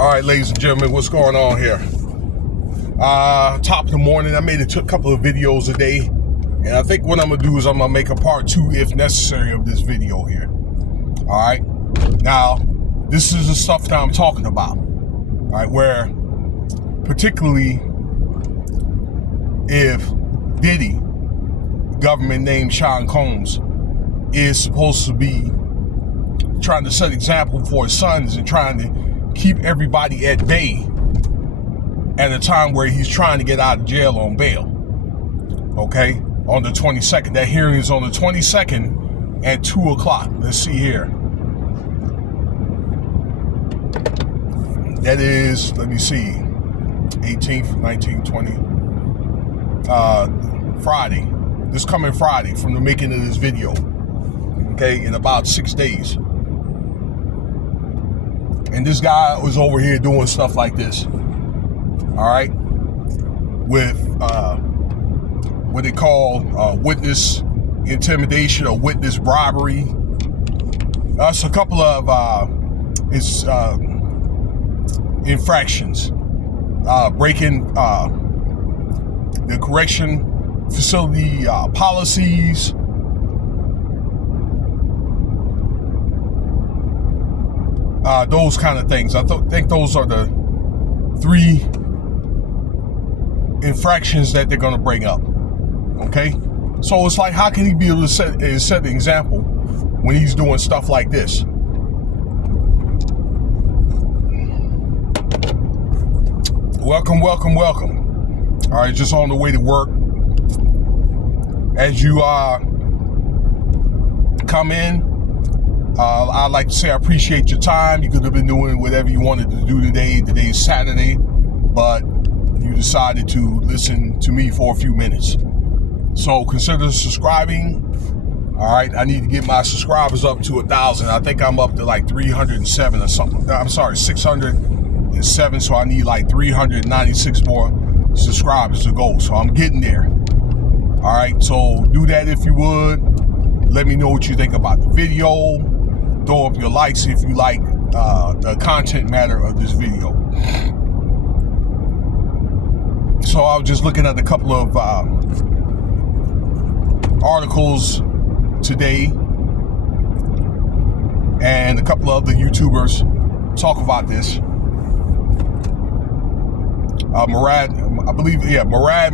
All right, ladies and gentlemen, what's going on here? Top of the morning, I made a couple of videos a day, and I think what I'm gonna do is I'm gonna make a part 2, if necessary, of this video here. All right, now this is the stuff that I'm talking about. All right, where particularly if Diddy, government named Sean Combs, is supposed to be trying to set example for his sons and trying to keep everybody at bay at a time where he's trying to get out of jail on bail. Okay, on the 22nd. That hearing is on the 22nd at 2 o'clock. Let's see here. That is, let me see, 18th, 19th, 20, Friday. This coming Friday from the making of this video. Okay, in about 6 days. And this guy was over here doing stuff like this. All right, with what they call witness intimidation or witness bribery. That's a couple of infractions. Breaking the correction facility policies. Those kind of things. I think those are the 3 infractions that they're going to bring up. Okay, so it's like, how can he be able to set an example when he's doing stuff like this? Welcome. All right, just on the way to work. As you come in, I'd like to say I appreciate your time. You could have been doing whatever you wanted to do today. Today's Saturday, but you decided to listen to me for a few minutes. So consider subscribing. All right, I need to get my subscribers up to 1,000. I think I'm up to like 307 or something. I'm sorry, 607. So I need like 396 more subscribers to go. So I'm getting there. All right, so do that if you would. Let me know what you think about the video. Throw up your likes if you like the content matter of this video. So I was just looking at a couple of articles today, and a couple of other YouTubers talk about this. Murad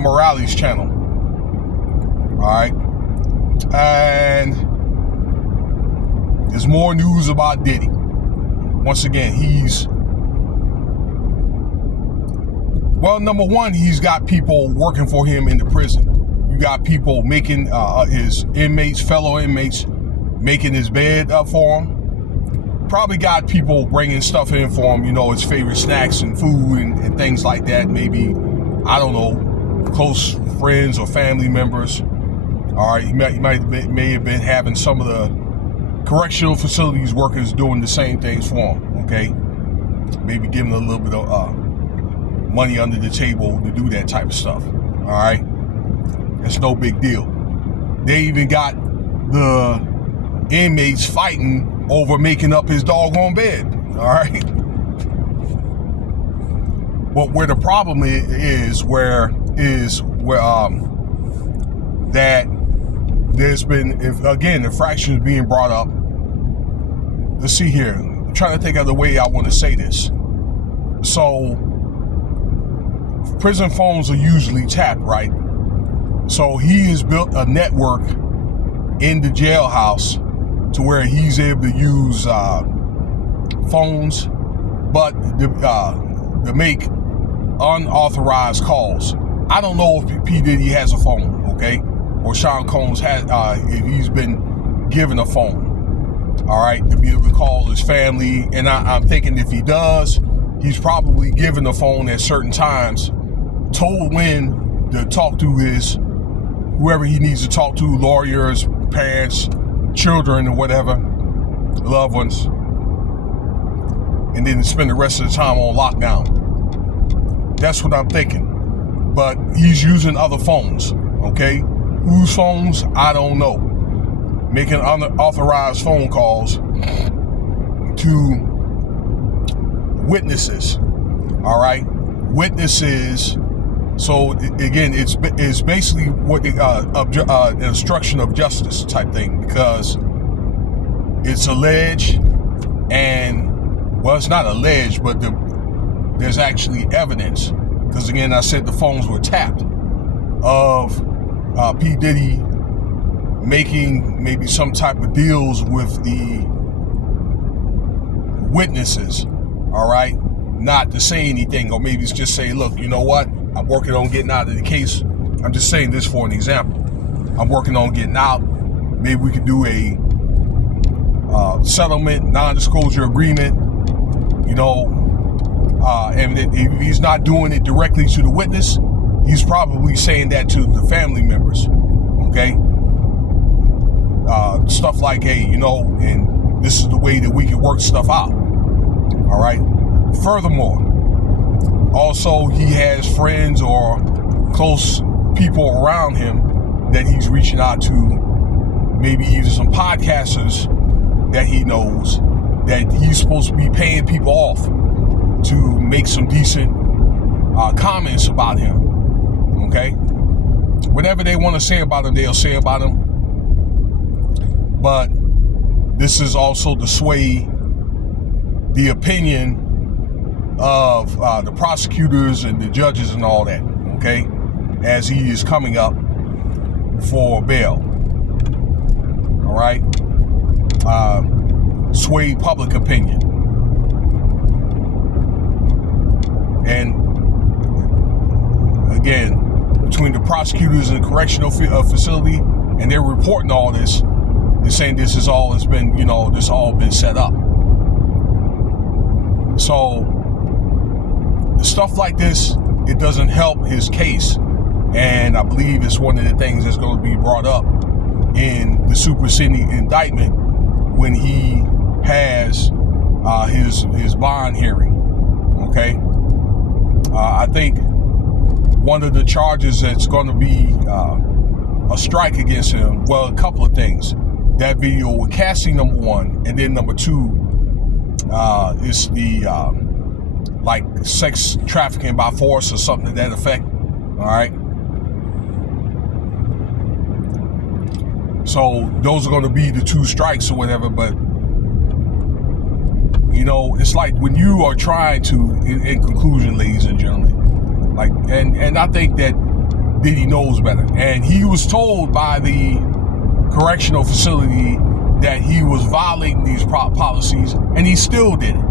Morales channel. All right, and there's more news about Diddy. Once again, number one, he's got people working for him in the prison. You got people making his fellow inmates, making his bed up for him. Probably got people bringing stuff in for him, his favorite snacks and food and things like that. Maybe, I don't know, close friends or family members. All right, he may have been having some of the correctional facilities workers doing the same things for him. Okay, maybe giving a little bit of money under the table to do that type of stuff. All right, it's no big deal. They even got the inmates fighting over making up his doggone bed. All right. Well, where the problem is that there's been, again, infractions being brought up. Let's see here. I'm trying to think of the way I want to say this. So, prison phones are usually tapped, right? So he has built a network in the jailhouse to where he's able to use phones, but to make unauthorized calls. I don't know if P Diddy has a phone, okay? Or Sean Combs has, if he's been given a phone, all right, to be able to call his family. And I'm thinking if he does, he's probably given a phone at certain times, told when to talk to whoever he needs to talk to, lawyers, parents, children, or whatever, loved ones, and then spend the rest of the time on lockdown. That's what I'm thinking. But he's using other phones, okay? Whose phones? I don't know. Making unauthorized phone calls to witnesses. All right, witnesses. So again, it's basically what an obstruction of justice type thing, because it's alleged, and well, it's not alleged, but there's actually evidence, because again, I said the phones were tapped of P Diddy making maybe some type of deals with the witnesses. All right, not to say anything, or maybe it's just say, look, you know what? I'm working on getting out of the case. I'm just saying this for an example. I'm working on getting out. Maybe we could do a settlement, non-disclosure agreement, and if he's not doing it directly to the witness, he's probably saying that to the family members, okay? Stuff like, hey, and this is the way that we can work stuff out, all right? Furthermore, also, he has friends or close people around him that he's reaching out to, maybe even some podcasters that he knows that he's supposed to be paying people off to make some decent comments about him, okay? Whatever they want to say about him, they'll say about him. But this is also to sway the opinion of the prosecutors and the judges and all that, okay, as he is coming up for bail. All right, sway public opinion, and again, between the prosecutors and the correctional facility, and they're reporting all this, they're saying this is all has been, this all been set up. So stuff like this, it doesn't help his case, and I believe it's one of the things that's going to be brought up in the superseding indictment when he has his bond hearing. Okay, I think one of the charges that's going to be a strike against him, well, a couple of things. That video with Cassie, number one, and then number two is the like sex trafficking by force or something to that effect. All right. So those are going to be the two strikes or whatever. But it's like when you are trying to, in conclusion, ladies and gentlemen, like, and I think that Diddy knows better, and he was told by the correctional facility that he was violating these policies, and he still did it.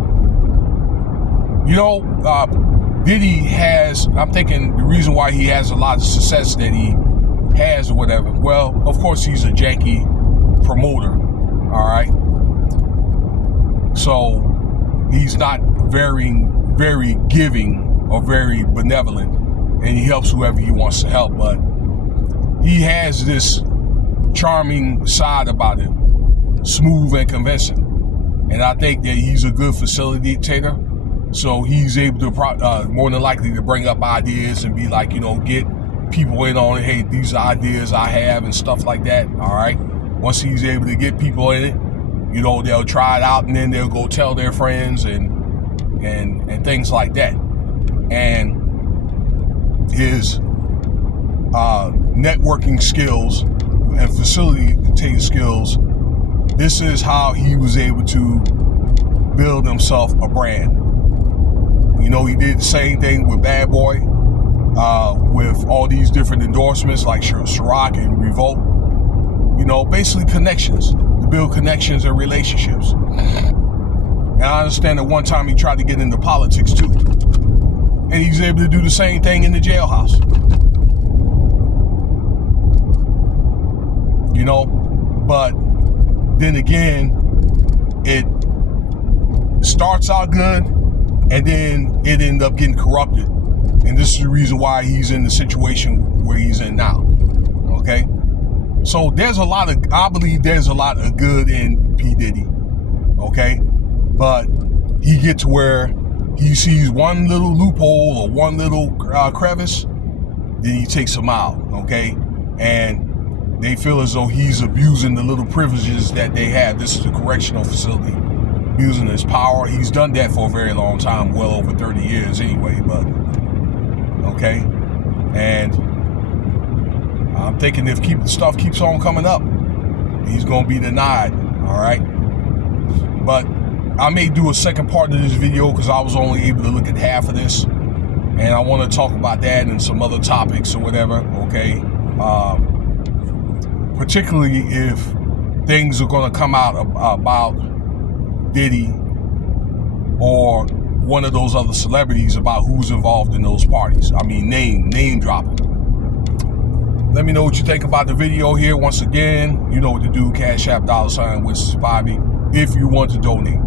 Diddy has, I'm thinking the reason why he has a lot of success that he has or whatever, well, of course he's a janky promoter, all right? So he's not very giving or very benevolent, and he helps whoever he wants to help, but he has this charming side about him, smooth and convincing, and I think that he's a good facilitator. So he's able to more than likely to bring up ideas and be like, get people in on it. Hey, these are ideas I have and stuff like that. All right. Once he's able to get people in it, they'll try it out, and then they'll go tell their friends and things like that. And his networking skills and facilitating skills, this is how he was able to build himself a brand. He did the same thing with Bad Boy, with all these different endorsements like Ciroc and Revolt. Basically connections, to build connections and relationships. And I understand that one time he tried to get into politics too. And he's able to do the same thing in the jailhouse. But then again, it starts out good, and then it ended up getting corrupted. And this is the reason why he's in the situation where he's in now. Okay? So I believe there's a lot of good in P Diddy. Okay? But he gets to where he sees one little loophole or one little crevice, then he takes them out. Okay? And they feel as though he's abusing the little privileges that they have. This is a correctional facility. abusing his power. He's done that for a very long time, well over 30 years anyway, but okay. And I'm thinking if stuff keeps on coming up, he's going to be denied, all right? But I may do a second part of this video because I was only able to look at half of this, and I want to talk about that and some other topics or whatever, okay? Particularly if things are going to come out about Diddy or one of those other celebrities about who's involved in those parties. I mean, name dropping. Let me know what you think about the video here. Once again, you know what to do. Cash App, $, with Spivey, if you want to donate.